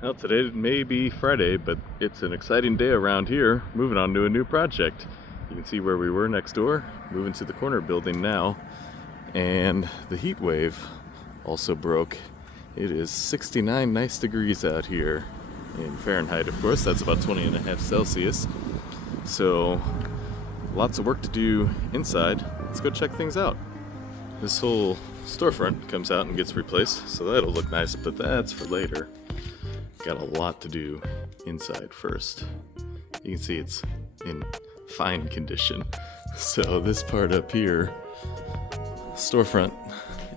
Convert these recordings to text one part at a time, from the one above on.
Well, today may be Friday, but it's an exciting day around here, moving on to a new project. You can see where we were next door, moving to the corner building now, and the heat wave also broke. It is 69 nice degrees out here in Fahrenheit, of course. That's about 20.5 Celsius. So, lots of work to do inside. Let's go check things out. This whole storefront comes out and gets replaced, so that'll look nice, but that's for later. Got a lot to do inside first. You can see it's in fine condition. So this part up here, storefront,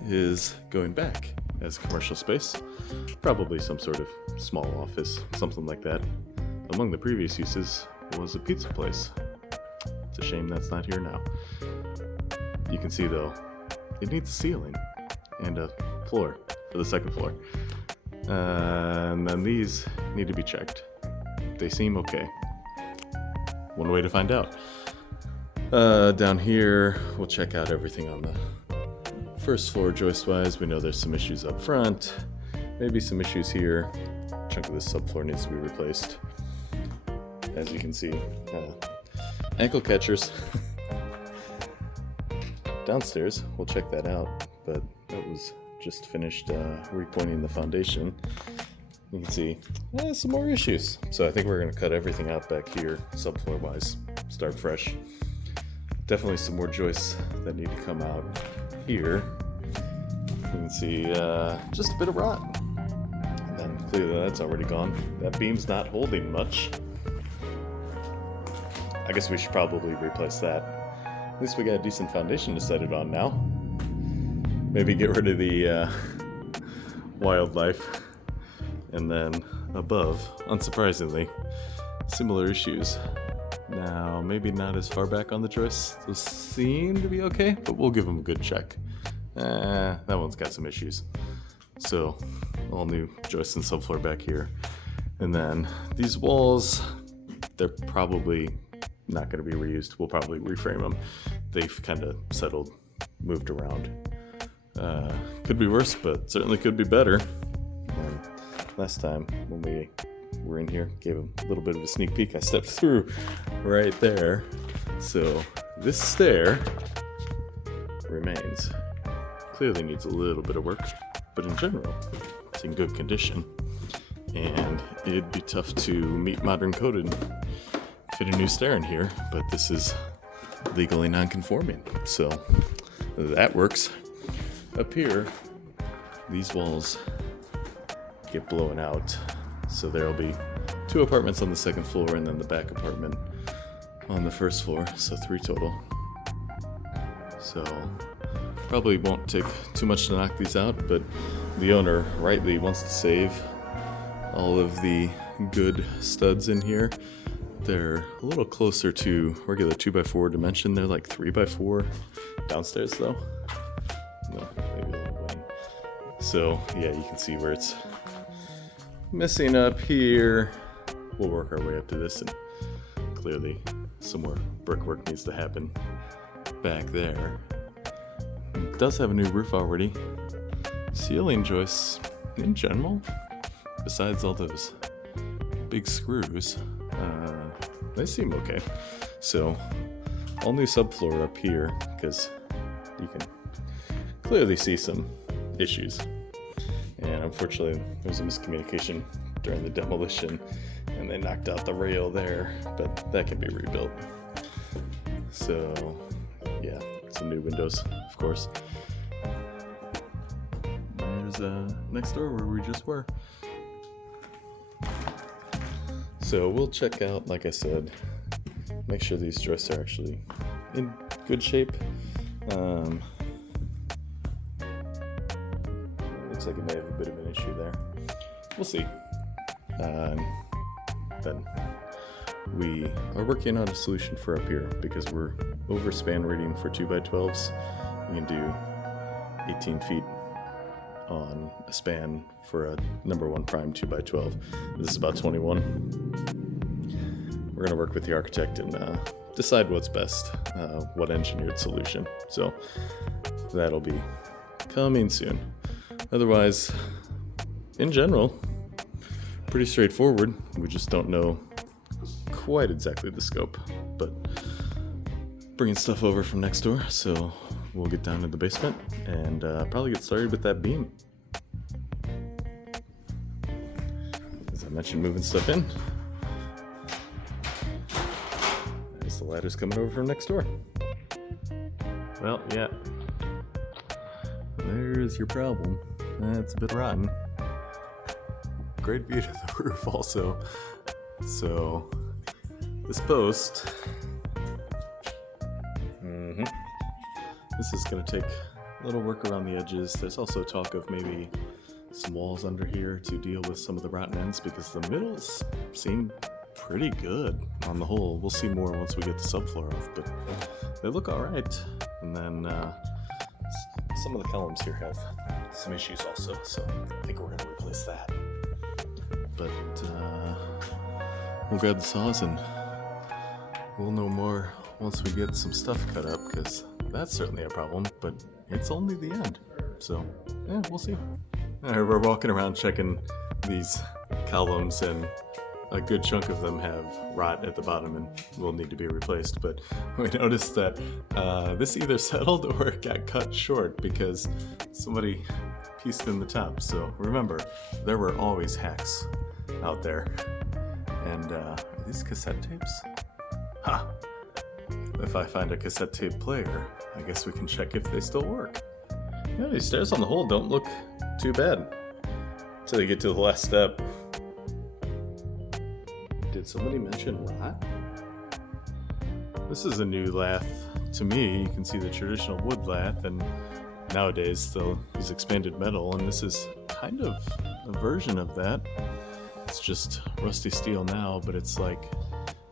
is going back as commercial space. Probably some sort of small office, something like that. Among the previous uses was a pizza place. It's a shame that's not here now. You can see though, it needs a ceiling and a floor for the second floor. And then these need to be checked. They seem okay. One way to find out. Down here, we'll check out everything on the first floor joist-wise. We know there's some issues up front. Maybe some issues here. A chunk of this subfloor needs to be replaced. As you can see, ankle catchers. Downstairs, we'll check that out, but that was just finished repointing the foundation. You can see some more issues. So I think we're going to cut everything out back here, subfloor wise, start fresh. Definitely some more joists that need to come out here. You can see just a bit of rot. And then clearly that's already gone. That beam's not holding much. I guess we should probably replace that. At least we got a decent foundation to set it on now. Maybe get rid of the wildlife. And then above, unsurprisingly, similar issues. Now, maybe not as far back on the joists. Those seem to be okay, but we'll give them a good check. That one's got some issues. So, all new joists and subfloor back here. And then these walls, they're probably not going to be reused. We'll probably reframe them. They've kind of settled, moved around. Could be worse, but certainly could be better. And last time when we were in here, gave a little bit of a sneak peek. I stepped through right there. So this stair remains. Clearly needs a little bit of work, but in general, it's in good condition. And it'd be tough to meet modern code and fit a new stair in here, but this is legally non-conforming, so that works. Up here, these walls get blown out, so there'll be 2 apartments on the second floor and then the back apartment on the first floor, so 3 total. So probably won't take too much to knock these out, but the owner rightly wants to save all of the good studs in here. They're a little closer to regular 2x4 dimension. They're like 3x4 downstairs though. No, maybe a little way. So yeah, you can see where it's missing up here. We'll work our way up to this, and clearly some more brickwork needs to happen back there. It does have a new roof already. Ceiling joists in general, besides all those big screws, they seem okay. So all new subfloor up here, because you can clearly see some issues. And unfortunately, there was a miscommunication during the demolition, and they knocked out the rail there, but that can be rebuilt. So yeah, some new windows, of course. There's next door where we just were. So we'll check out, like I said, make sure these joists are actually in good shape. Looks like it may have a bit of an issue there. We'll see. Then we are working on a solution for up here because we're over span rating for 2x12s. We can do 18 feet on a span for a number 1 prime 2x12. This is about 21. We're going to work with the architect and decide what's best, what engineered solution. So that'll be coming soon. Otherwise, in general, pretty straightforward. We just don't know quite exactly the scope, but bringing stuff over from next door, so we'll get down to the basement and probably get started with that beam. As I mentioned, moving stuff in. There's the ladders coming over from next door. Well, yeah. There's your problem. That's a bit rotten. Great view to the roof also. So, this post, this is going to take a little work around the edges. There's also talk of maybe some walls under here to deal with some of the rotten ends, because the middles seem pretty good on the whole. We'll see more once we get the subfloor off, but they look alright. And then some of the columns here have some issues also, so I think we're going to replace that. But we'll grab the saws and we'll know more once we get some stuff cut up, because that's certainly a problem, but it's only the end. So, yeah, we'll see. All right, we're walking around checking these columns, and a good chunk of them have rot at the bottom and will need to be replaced. But we noticed that this either settled or it got cut short because somebody pieced in the top. So remember, there were always hacks out there. And are these cassette tapes? Ha! If I find a cassette tape player, I guess we can check if they still work. Yeah, these stairs on the whole don't look too bad until you get to the last step. Did somebody mention rot? This is a new lath to me. You can see the traditional wood lath, and nowadays they'll use expanded metal, and this is kind of a version of that. It's just rusty steel now, but it's like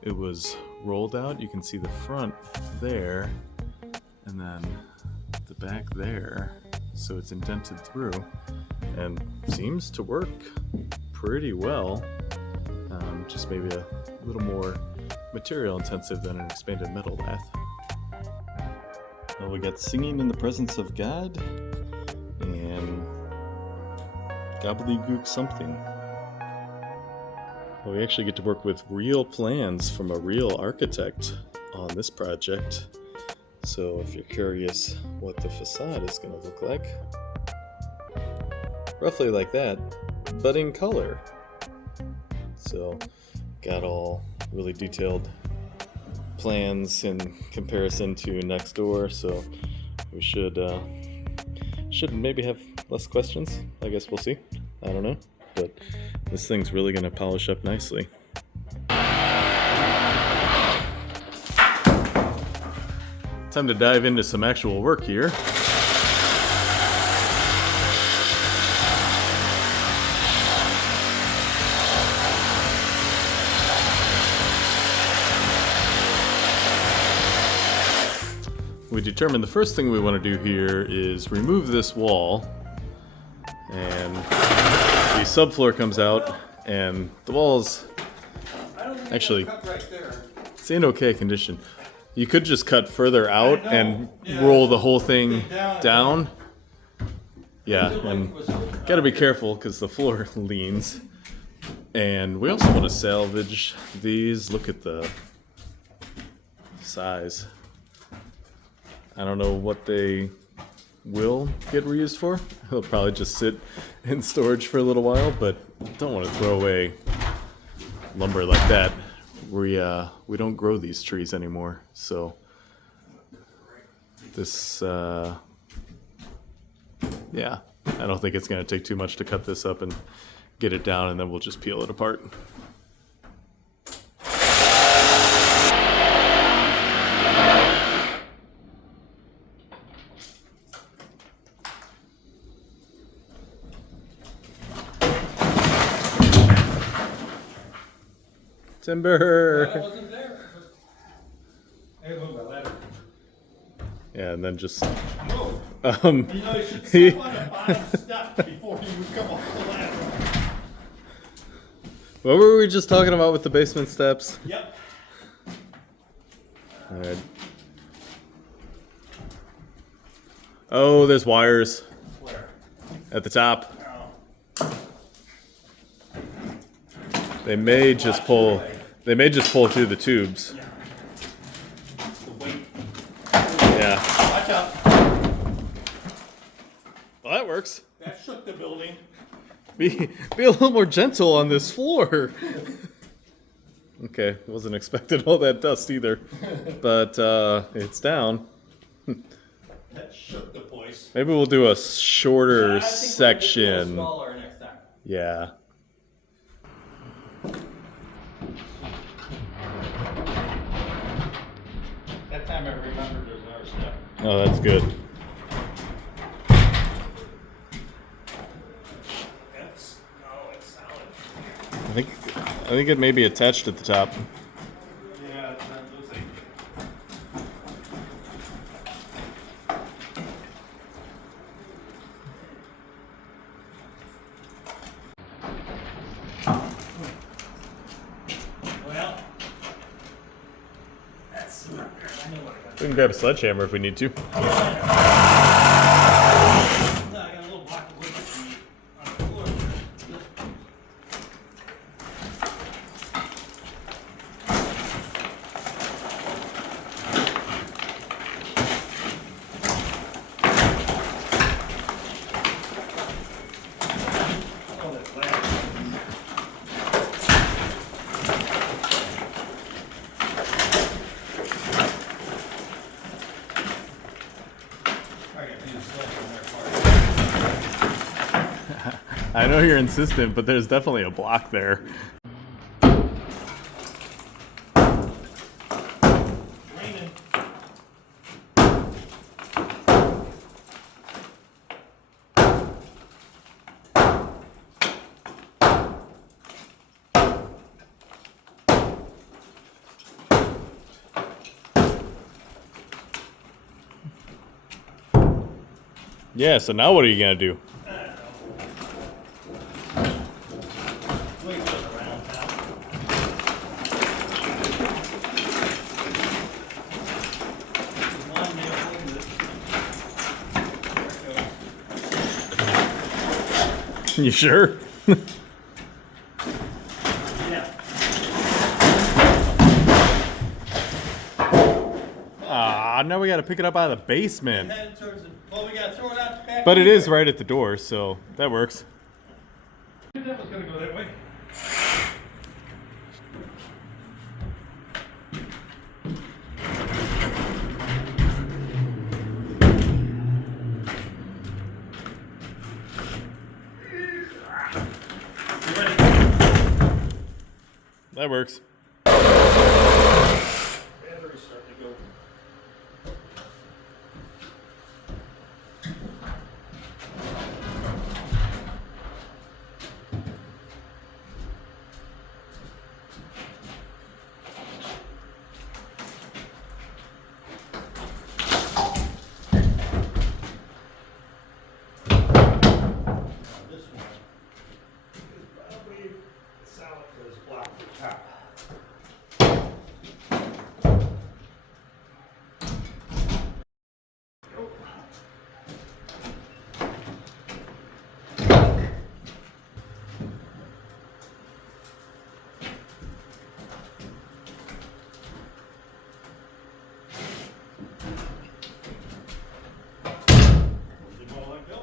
it was rolled out. You can see the front there, and then the back there, so it's indented through, and seems to work pretty well. Just maybe a little more material intensive than an expanded metal lath. Well, we got singing in the presence of God and gobbledygook something. Well, we actually get to work with real plans from a real architect on this project. So if you're curious what the facade is going to look like, roughly like that, but in color. So got all really detailed plans in comparison to next door, so we should maybe have less questions. I guess we'll see. I don't know, but this thing's really going to polish up nicely. Time to dive into some actual work here. We determined the first thing we want to do here is remove this wall, and the subfloor comes out, and the wall's actually, it's in okay condition. You could just cut further out and roll the whole thing down. Yeah, and gotta be careful because the floor leans. And we also want to salvage these. Look at the size. I don't know what they will get reused for. They'll probably just sit in storage for a little while, but don't want to throw away lumber like that. We don't grow these trees anymore, so this yeah, I don't think it's going to take too much to cut this up and get it down, and then we'll just peel it apart. Timber. I wasn't there. Hey, move my ladder. Yeah, and then just Move. You know, you should step on the bottom step before you come off the ladder. What were we just talking about with the basement steps? Yep. All right. Oh, there's wires Where? at the top. Oh. They may just pull. They may just pull through the tubes. It's the weight. Yeah. Watch out. Well, that works. That shook the building. Be a little more gentle on this floor. Okay, wasn't expecting all that dust either, but it's down. That shook the place. Maybe we'll do a shorter I think we'll section. do a smaller next time. Yeah. That time I remembered there's another step. Oh, that's good. It's solid. I think it may be attached at the top. Yeah, it looks like. Well, that's I know what I got. We can grab a sledgehammer if we need to. No, I got a little block of wood on the floor. Oh, that's loud. I gotta do the sledge on their part. I know you're insistent, but there's definitely a block there. Raining. Yeah, so now what are you gonna do? Wait for the round now. One nail in it. You sure? Yeah. Ah, now we gotta pick it up out of the basement. Head towards the. Well, we gotta throw it out the back. But it anyway. is right at the door, so that works. That was gonna go that way. You ready? That works. Battery's starting to go. This one is probably solid for this block at the top. Leave all that go.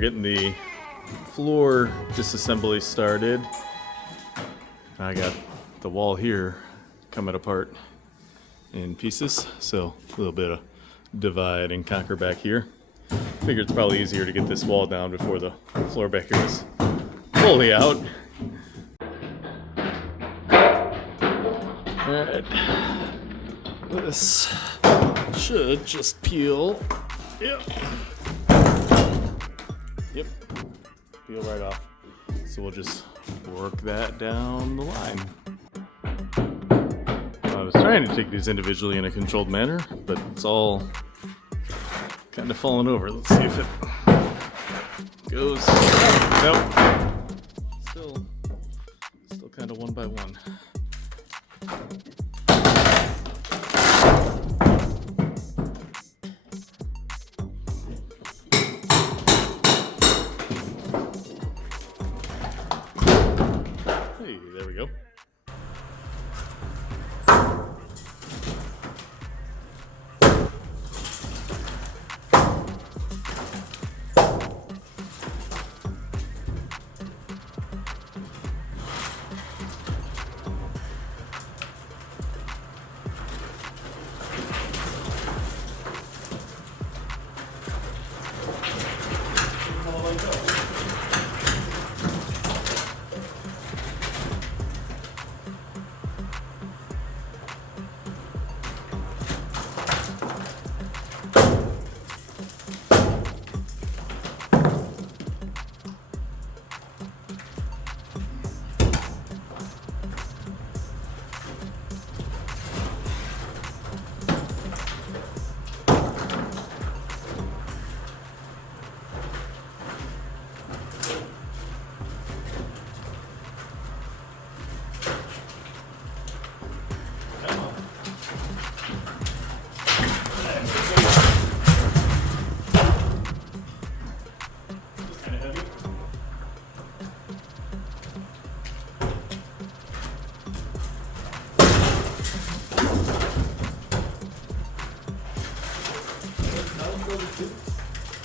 getting the floor disassembly started. I got the wall here coming apart in pieces, so a little bit of divide and conquer back here. Figured it's probably easier to get this wall down before the floor back here is fully out. Alright, this should just peel. Yep. Yep. Peel right off. So we'll just work that down the line. I was trying to take these individually in a controlled manner, but it's all kind of falling over. Let's see if it goes. Nope. Still kind of one by one. Hey, there we go.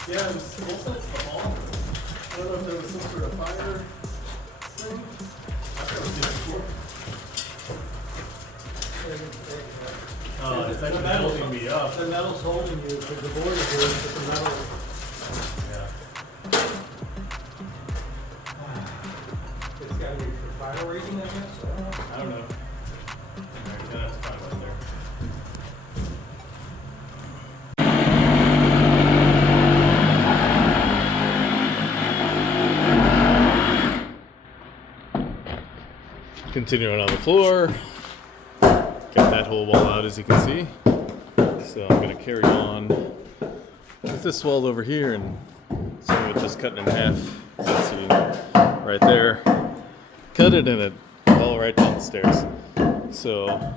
Yeah, it was both sides of the hall. I don't know if there was some sort of fire thing. I thought it was just before. It's actually holding me up. The metal's holding you because the board is here, but the metal. Yeah. It's gotta be for fire rating, I guess. I don't know. You're gonna have to find one there. Continuing on the floor, got that whole wall out as you can see. So I'm going to carry on with this wall over here and so we're just cutting in half. You can see right there. Cut it and it fell right down the stairs. So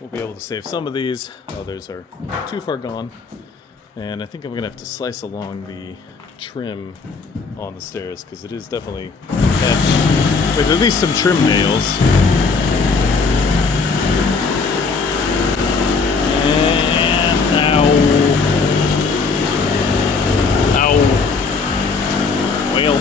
we'll be able to save some of these. Others are too far gone. And I think I'm going to have to slice along the trim on the stairs because it is definitely etched with at least some trim nails. And ow. Ow. Well.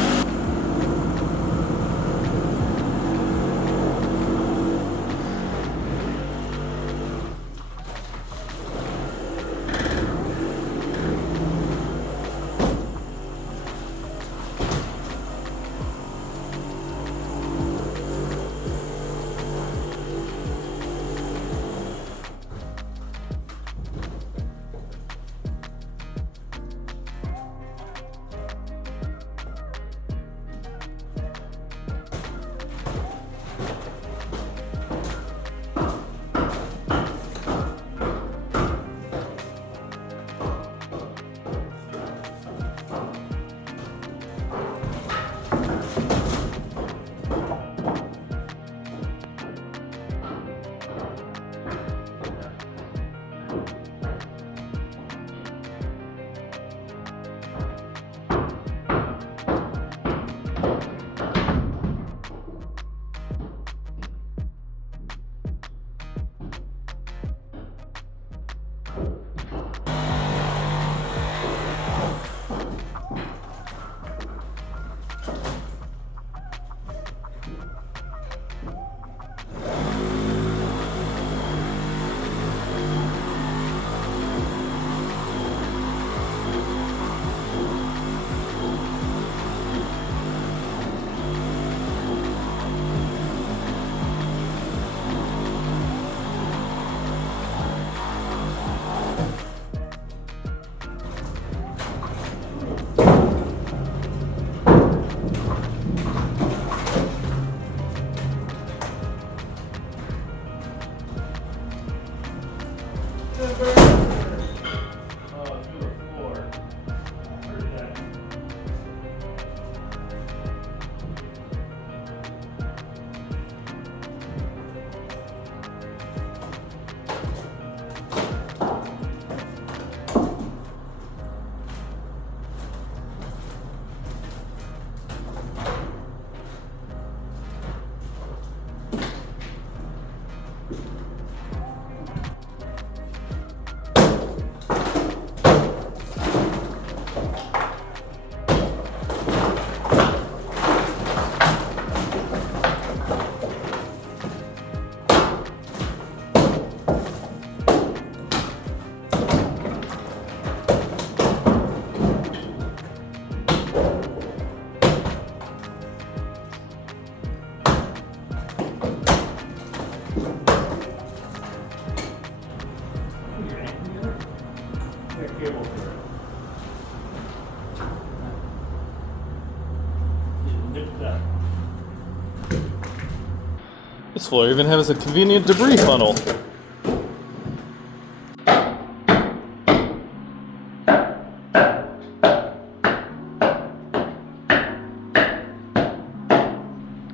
This floor even has a convenient debris funnel.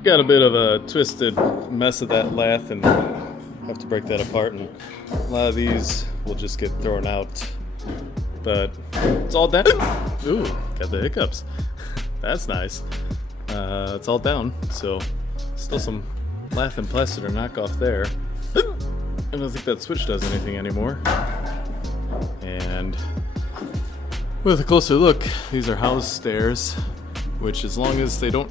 Got a bit of a twisted mess of that lath and have to break that apart, and a lot of these will just get thrown out, but it's all down. Ooh, got the hiccups. That's nice. It's all down, so still some lath and plaster to knock off there. I don't think that switch does anything anymore. And with a closer look, these are house stairs, which as long as they don't...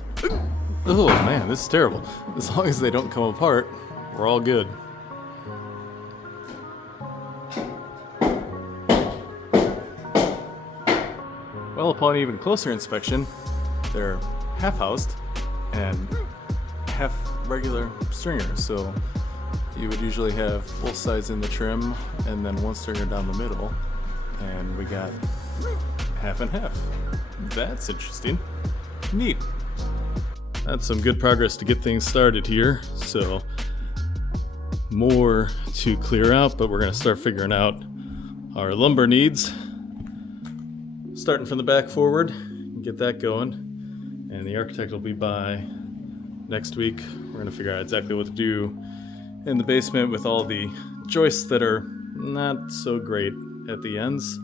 Oh man, this is terrible. As long as they don't come apart, we're all good. Well, upon even closer inspection, they're half-housed and half regular stringers, so you would usually have both sides in the trim and then one stringer down the middle, and we got half and half. That's interesting. Neat. That's some good progress to get things started here, so more to clear out, but we're going to start figuring out our lumber needs. Starting from the back forward, get that going, and the architect will be by next week. We're going to figure out exactly what to do in the basement with all the joists that are not so great at the ends,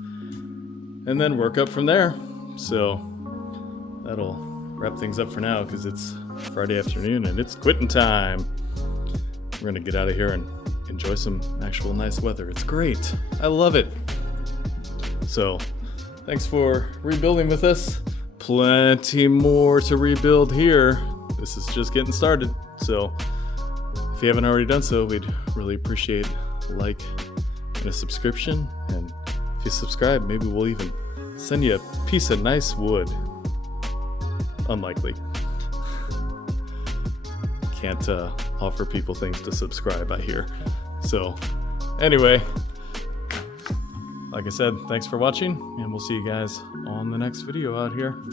and then work up from there. So that'll wrap things up for now because it's Friday afternoon and it's quitting time. We're going to get out of here and enjoy some actual nice weather. It's great. I love it. So thanks for rebuilding with us. Plenty more to rebuild here. This is just getting started. So if you haven't already done so, we'd really appreciate a like and a subscription. And if you subscribe, maybe we'll even send you a piece of nice wood. Unlikely. Can't offer people things to subscribe, I hear. So anyway, like I said, thanks for watching, and we'll see you guys on the next video out here.